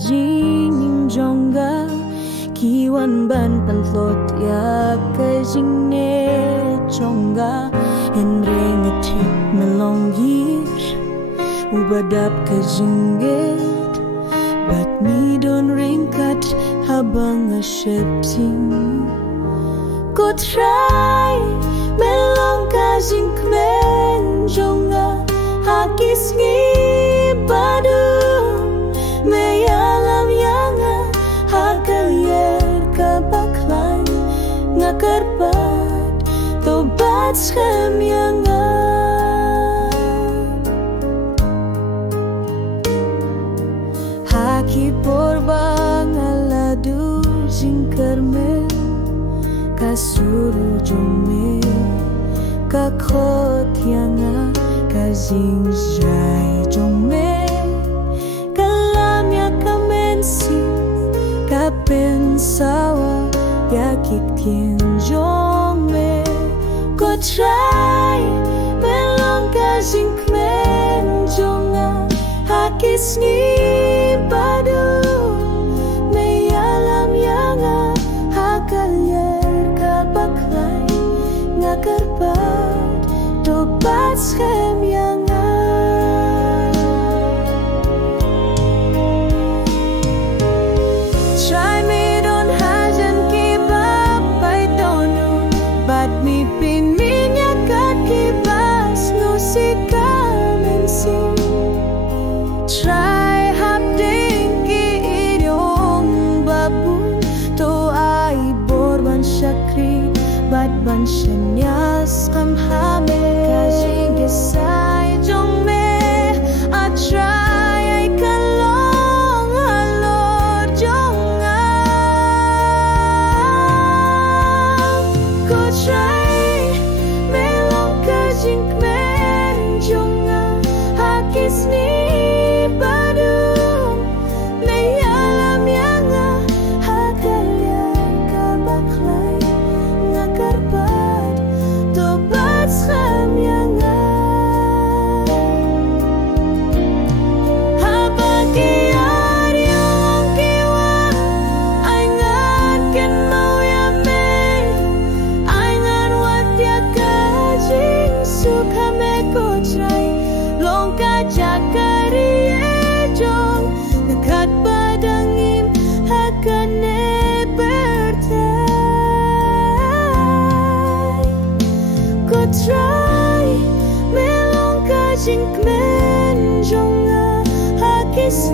jing jonga kiwan ban pantlot ya kajing ne jonga enreng tip melongir ubadap kajinget bat ni don ringkat habang asyepting ko try melong kajing kmen jonga hakis ngi badu meyalam yanga hakal yer kabaklay ngakarpat tobat schem yanga haki porbang aladu jingkarme kasuru jome kakot yanga kazing jai jome kapen sawa ya kikin jome ko try melong kazing kmen jonga hakis ni badu meyalam yanga hakal yer kabaklay ngakarpat tobat schem yanga try me don't hajan keep up I don't know but me pin minyak kat kibas no sikam and sing try hap dengki idiom babun to ai borban syakri but ban shenyas kam hame kajing gesai jong me I try I kalong halor jong try melong kajing kmen jonga hakis ni badu meyalam yanga hakal yer kabaklay ngakarpat tobat schem yanga habaki aryong kiwa ay ngan ken mau yame sukame ko try long ka jakari ejong dekat badangim hakane bertai ko try melong ka jing kmen jonga hakis